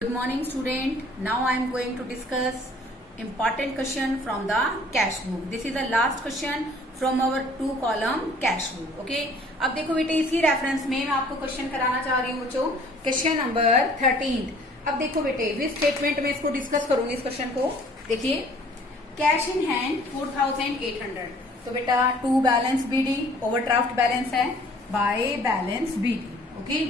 Good morning student. Now I am going to discuss important question from the cash book. This is the last question from our 2 column cash book. Okay. अब देखो बेटे इसी reference में मैं आपको question कराना चाह रही हूँ बच्चों. Question number 13. अब देखो बेटे विद स्टेटमेंट में इसको डिस्कस करूंगी इस क्वेश्चन को. देखिए कैश इन हैंड 4800. तो बेटा to balance BD overdraft balance है बाय बैलेंस बीडी. ओके.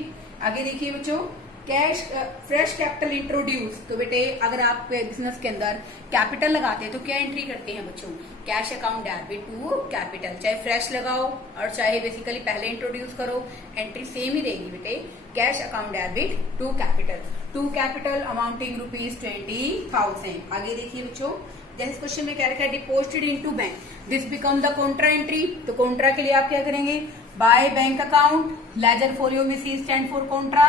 आगे देखिए बच्चों कैश फ्रेश कैपिटल इंट्रोड्यूस. तो बेटे अगर आप बिजनेस के अंदर कैपिटल लगाते हैं तो क्या एंट्री करते हैं बच्चों? Cash account debit to capital. चाहे फ्रेश लगाओ और चाहे बेसिकली पहले इंट्रोड्यूस करो, एंट्री सेम ही रहेगी बेटे. Cash account debit to capital amounting ₹20,000. आगे देखिए बच्चों जैसे क्वेश्चन में क्या रखा है deposited into bank. This become the Contra entry. तो कॉन्ट्रा के लिए आप क्या करेंगे? Bye bank account. Ledger folio में सी स्टैंड फॉर कॉन्ट्रा.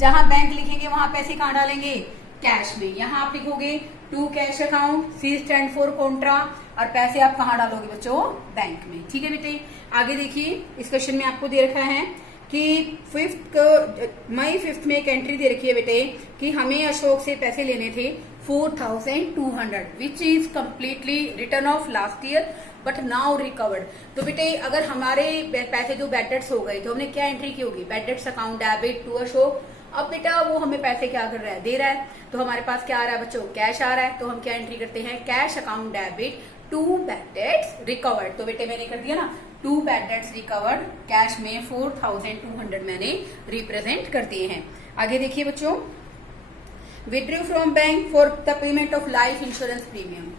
जहां बैंक लिखेंगे वहां पैसे कहां डालेंगे? कैश में. यहां आप लिखोगे to cash account, C stand for contra, और पैसे आप कहां डालोगे बच्चों? बैंक में. ठीक है बेटे. आगे देखिए इस क्वेश्चन में आपको दे रखा है कि मई 5 में एक एंट्री दे रखी है बेटे कि हमें अशोक से पैसे लेने थे 4200 which is completely return of last year but now recovered. तो बेटे अगर हमारे पैसे जो बैड डेट्स हो गए तो हमने क्या एंट्री की होगी? Bad debts account debit to Ashok. अब बेटा वो हमें पैसे क्या कर रहा है? दे रहा है. तो हमारे पास क्या आ रहा है बच्चों? कैश आ रहा है. तो हम क्या एंट्री करते हैं? Cash account debit to bad debts recovered. तो बेटे मैंने कर दिया ना टू बैड डेट्स रिकवर्ड. कैश में 4200 मैंने रिप्रेजेंट कर दिए हैं. आगे देखिए बच्चों withdrew from bank for the payment of life insurance premium.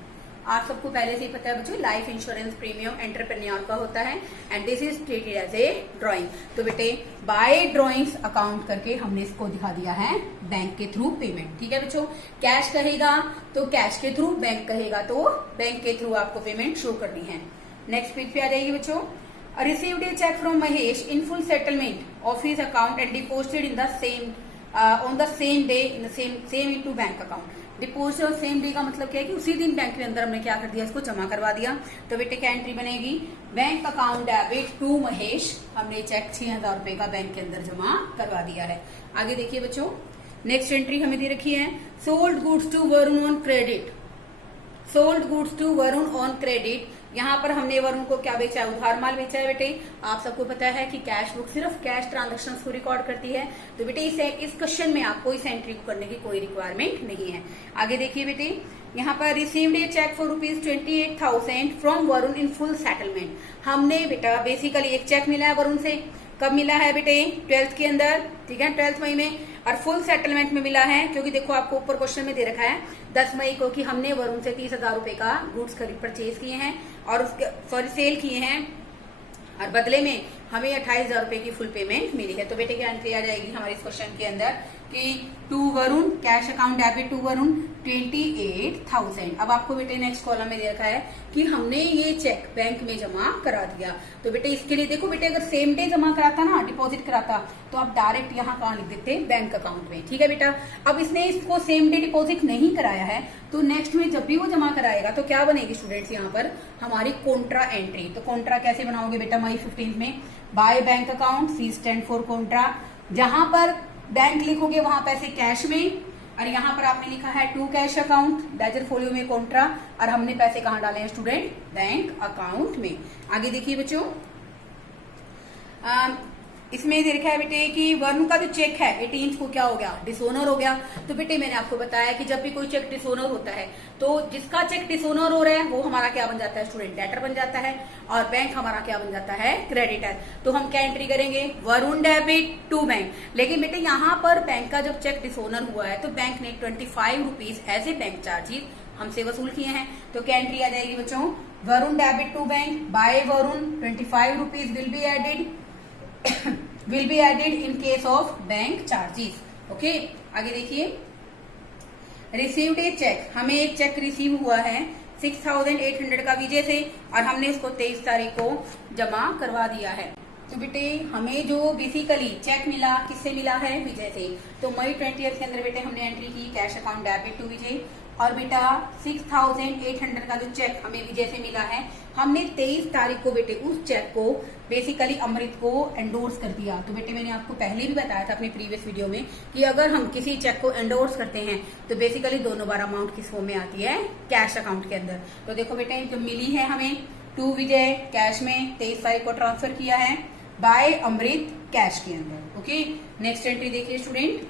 आप सबको पहले से ही पता है बच्चों लाइफ इंश्योरेंस प्रीमियम एंटरप्रेन्योर का होता है and this is treated as a drawing. तो बेटे बाय ड्राइंग्स अकाउंट करके हमने इसको दिखा दिया है बैंक के थ्रू पेमेंट. ठीक है बच्चों. कैश कहेगा तो कैश के थ्रू, बैंक कहेगा तो बैंक के थ्रू आपको पेमेंट शो करनी है. नेक्स्ट पेज पे आ जाएगी बच्चों. Received a cheque from Mahesh in full settlement of his account and deposited in the same on the same day in the same into bank account. Deposit और same day का मतलब क्या है कि उसी दिन बैंक के अंदर हमने क्या कर दिया? इसको जमा करवा दिया. तो बेटे क्या एंट्री बनेगी? Bank account debit to Mahesh. हमने चेक 6000 रुपए का बैंक के अंदर जमा करवा दिया है. आगे देखिए बच्चों नेक्स्ट एंट्री हमें दे रखी है sold goods to Varun on credit. Sold goods to Varun on credit. यहाँ पर हमने वरुण को क्या बेचा है? उधार माल बेचा है बेटे. आप सबको पता है कि कैश बुक सिर्फ कैश ट्रांजेक्शन को रिकॉर्ड करती है. तो बेटे इस क्वेश्चन में आपको इस एंट्री को करने की कोई रिक्वायरमेंट नहीं है. आगे देखिए बेटे यहाँ पर received a cheque for ₹28,000 from Varun in full settlement. हमने बेटा बेसिकली एक चेक मिला है वरुण से. कब मिला है बेटे? 12th के अंदर. ठीक है 12th मई में. और फुल सेटलमेंट में मिला है क्योंकि देखो आपको ऊपर क्वेश्चन में दे रखा है 10 मई को कि हमने वरुण से 30,000 रुपए का गुड्स खरीद परचेज किए हैं और उसके सेल किए हैं और बदले में हमें 28,000 रुपए की फुल पेमेंट मिली है. तो बेटे क्या एंट्री आ जाएगी हमारे इस क्वेश्चन के अंदर कि to Varun cash account debit to Varun 28,000. अब आपको बेटे नेक्स्ट कॉलम में दे रखा है कि हमने ये चेक बैंक में जमा करा दिया. तो बेटे इसके लिए देखो बेटे अगर सेम डे जमा कराता ना, डिपॉजिट कराता, तो आप डायरेक्ट यहाँ कहाँ लिख देते? बैंक अकाउंट में. ठीक है बेटा. अब इसने इसको सेम डे डिपॉजिट नहीं कराया है तो नेक्स्ट में जब भी वो जमा कराएगा तो क्या बनेगी स्टूडेंट्स यहाँ पर हमारी कॉन्ट्रा एंट्री. तो कॉन्ट्रा कैसे बनाओगे बेटा मई 15 में? By bank account, C stand for contra. जहां पर बैंक लिखोगे वहां पैसे कैश में और यहाँ पर आपने लिखा है to cash account, ledger folio में कॉन्ट्रा, और हमने पैसे कहां डाले हैं स्टूडेंट? बैंक अकाउंट में. आगे देखिए बच्चों इसमें दे रखा है बेटे कि वरुण का जो चेक है 18 को क्या हो गया? डिसोनर हो गया. तो बेटे मैंने आपको बताया कि जब भी कोई चेक डिसोनर होता है तो जिसका चेक डिसोनर हो रहा है वो हमारा क्या बन जाता है स्टूडेंट? डेटर बन जाता है और बैंक हमारा क्या बन जाता है? क्रेडिटर. तो हम क्या एंट्री करेंगे? Varun debit to bank. लेकिन बेटे यहाँ पर बैंक का जब चेक डिसोनर हुआ है तो बैंक ने 25 rupees as a bank charges हमसे वसूल किए हैं. तो क्या एंट्री आ जाएगी बच्चों? Varun debit to bank by Varun 25 rupees will be added in case of bank charges. Okay. आगे देखिए रिसीव्ड ए चेक. हमें एक चेक रिसीव हुआ है 6,800 का विजय से और हमने इसको 23 तारीख को जमा करवा दिया है. तो बेटे हमें जो बेसिकली चेक मिला किससे मिला है? विजय से. तो मई 20th के अंदर बेटे हमने एंट्री की कैश अकाउंट डेबिट टू विजय और बेटा 6,800 का जो चेक हमें विजय से मिला है, हमने 23 तारीख को बेटे उस चेक को बेसिकली अमृत को एंडोर्स कर दिया। तो बेटे मैंने आपको पहले भी बताया था अपनी प्रीवियस वीडियो में कि अगर हम किसी चेक को एंडोर्स करते हैं तो बेसिकली दोनों बार अमाउंट किस फॉर्म में आती है, कैश अकाउंट के अंदर। तो देखो बेटे जो मिली है हमें टू विजय कैश में 23 तारीख को ट्रांसफर किया है बाय अमृत कैश के अंदर। ओके, नेक्स्ट एंट्री देखिए स्टूडेंट,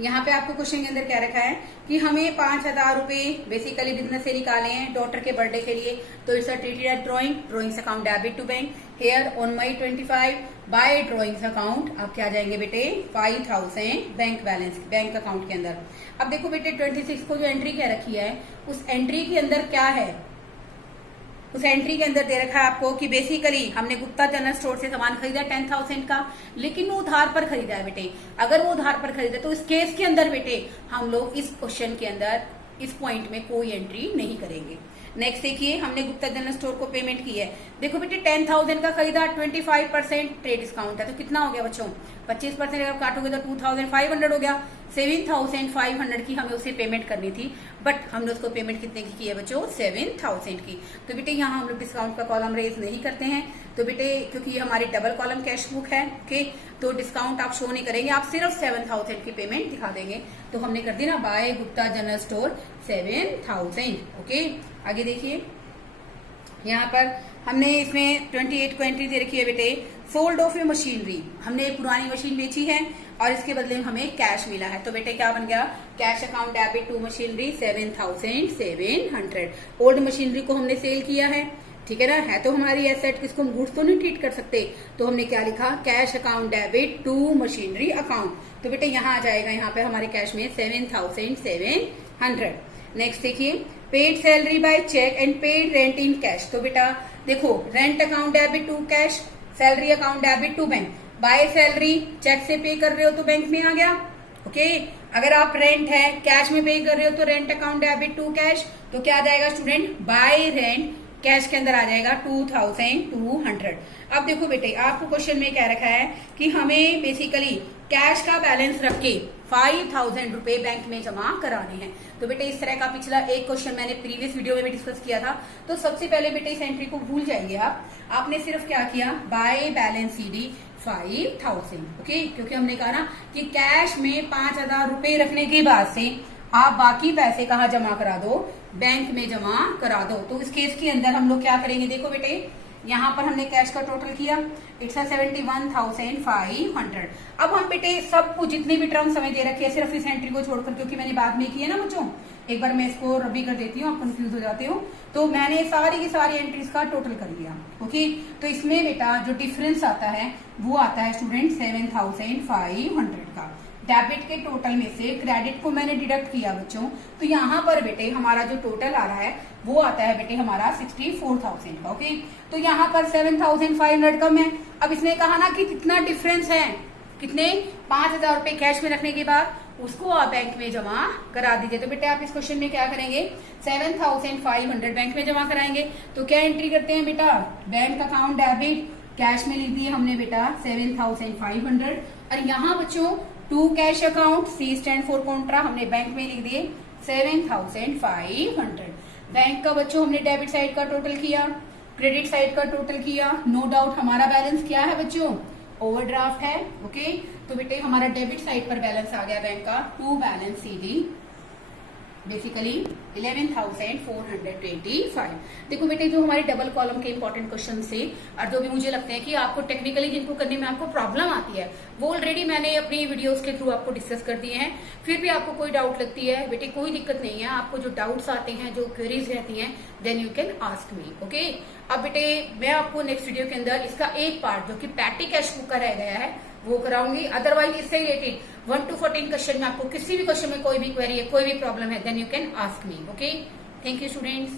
यहाँ पे आपको क्वेश्चन के अंदर क्या रखा है कि हमें 5,000 रुपए बेसिकली बिजनेस से निकाले हैं डॉटर के बर्थडे के लिए। तो it's treated as drawings account debit to bank. Here on May 25 by drawings account आप क्या जाएंगे बेटे 5,000 बैंक बैलेंस बैंक अकाउंट के अंदर। अब देखो बेटे 26 को जो एंट्री क्या रखी है उस एंट्री के अंदर क्या है, उस एंट्री के अंदर दे रखा है आपको कि बेसिकली हमने गुप्ता जनरल स्टोर से सामान खरीदा 10,000 का, लेकिन वो उधार पर खरीदा है बेटे। अगर वो उधार पर खरीदा तो इस केस के अंदर बेटे हम लोग इस क्वेश्चन के अंदर इस पॉइंट में कोई एंट्री नहीं करेंगे। नेक्स्ट देखिए, हमने गुप्ता जनरल स्टोर को पेमेंट की है। देखो बेटे 10,000 का खरीदा, 25% ट्रेड डिस्काउंट है, तो कितना हो गया बच्चों 25% अगर काटोगे तो 2,500 हो गया। 7,500 की हमें उसे पेमेंट करनी थी, बट हमने उसको पेमेंट कितने की है बच्चों 7,000 की। तो बेटे यहाँ हम लोग डिस्काउंट का कॉलम रेज नहीं करते हैं। तो बेटे क्योंकि ये हमारी डबल कॉलम कैश बुक है, ओके, तो डिस्काउंट आप शो नहीं करेंगे, आप सिर्फ 7,000 की पेमेंट दिखा देंगे। तो हमने कर दी ना by Gupta general store 7,000। Okay, आगे देखिए यहाँ पर हमने इसमें 28 को एंट्री दे रखी है बेटे सोल्ड ऑफ ए मशीनरी। हमने एक पुरानी मशीन बेची है और इसके बदले में हमें कैश मिला है। तो बेटे क्या बन गया cash account debit to machinery 7,700। Old machinery को हमने सेल किया है, ठीक है ना, है तो हमारी एसेट, किसको हम गुड्स तो नहीं ट्रीट कर सकते। तो हमने क्या लिखा cash account debit to machinery account. तो बेटे यहाँ आ जाएगा यहाँ पे हमारे कैश में 7,700। नेक्स्ट देखिए paid salary by cheque and paid rent in cash. तो बेटा देखो rent account debit to cash, salary account debit to bank. By salary cheque से पे कर रहे हो तो बैंक में आ गया, ओके। अगर आप रेंट है कैश में पे कर रहे हो तो rent account debit to cash. तो क्या आ जाएगा स्टूडेंट बाय रेंट कैश के अंदर आ जाएगा 2,200। अब देखो बेटे आपको क्वेश्चन में क्या रखा है कि हमें बेसिकली कैश का बैलेंस रख के 5,000 रुपए बैंक में जमा कराने हैं। तो बेटे इस तरह का पिछला एक क्वेश्चन मैंने प्रीवियस वीडियो में भी डिस्कस किया था। तो सबसे पहले बेटे इस एंट्री को भूल जाइए आपने सिर्फ क्या किया बाय बैलेंस सीडी 5,000, ओके, क्योंकि हमने कहा ना कि कैश में 5,000 रुपए रखने के बाद से आप बाकी पैसे कहाँ जमा करा दो बैंक में जमा करा दो। तो इस केस के अंदर हम लोग क्या करेंगे देखो बेटे यहाँ पर हमने कैश का टोटल किया इट्स 71,500। अब हम बेटे सबको जितनी भी टर्म्स हमें दे रखी है सिर्फ इस एंट्री को छोड़कर, क्योंकि मैंने बाद में की है ना बच्चों, एक बार मैं इसको रबी कर देती हूँ आप कंफ्यूज हो जाते हो। तो मैंने सारी की सारी एंट्रीज का टोटल कर लिया, ओके। तो इसमें बेटा जो डिफरेंस आता है वो आता है स्टूडेंट 7,500 का। डेबिट के टोटल में से क्रेडिट को मैंने डिडक्ट किया बच्चों, तो यहाँ पर बेटे हमारा जो टोटल आ रहा है वो आता है बेटे हमारा 64,000 का, ओके। तो यहाँ पर 7,500 कम है। अब इसने कहा ना कि कितना डिफरेंस है, कितने 5,000 रुपए कैश में रखने के बाद उसको आप बैंक में जमा करा दीजिए। तो बेटे आप इस क्वेश्चन में क्या करेंगे 7,500 बैंक में जमा कराएंगे। तो क्या एंट्री करते हैं बेटा बैंक अकाउंट डेबिट कैश में लिख दिए हमने बेटा 7,500। और यहाँ बच्चों to cash account C stand for contra हमने बैंक में लिख दिए 7,500। बैंक का बच्चों हमने डेबिट साइड का टोटल किया, क्रेडिट साइड का टोटल किया। नो डाउट हमारा बैलेंस क्या है बच्चों ओवरड्राफ्ट है, ओके। तो बेटे हमारा डेबिट साइड पर बैलेंस आ गया बैंक का टू बैलेंस सीडी बेसिकली 11,425। देखो बेटे जो हमारे डबल कॉलम के इंपॉर्टेंट क्वेश्चन से और जो भी मुझे लगते हैं कि आपको टेक्निकली जिनको करने में आपको प्रॉब्लम आती है वो ऑलरेडी मैंने अपनी वीडियोस के थ्रू आपको डिस्कस कर दिए हैं। फिर भी आपको कोई डाउट लगती है बेटे कोई दिक्कत नहीं है, आपको जो डाउट्स आते हैं जो क्वेरीज रहती हैं then you can ask me, okay. अब बेटे मैं आपको नेक्स्ट वीडियो के अंदर इसका एक पार्ट जो कि पैटी कैश बुक का रह गया है वो कराऊंगी। अदरवाइज इससे रिलेटेड 1 to 14 क्वेश्चन में आपको किसी भी क्वेश्चन में कोई भी क्वेरी है कोई भी प्रॉब्लम है then you can ask me, okay. Thank you students.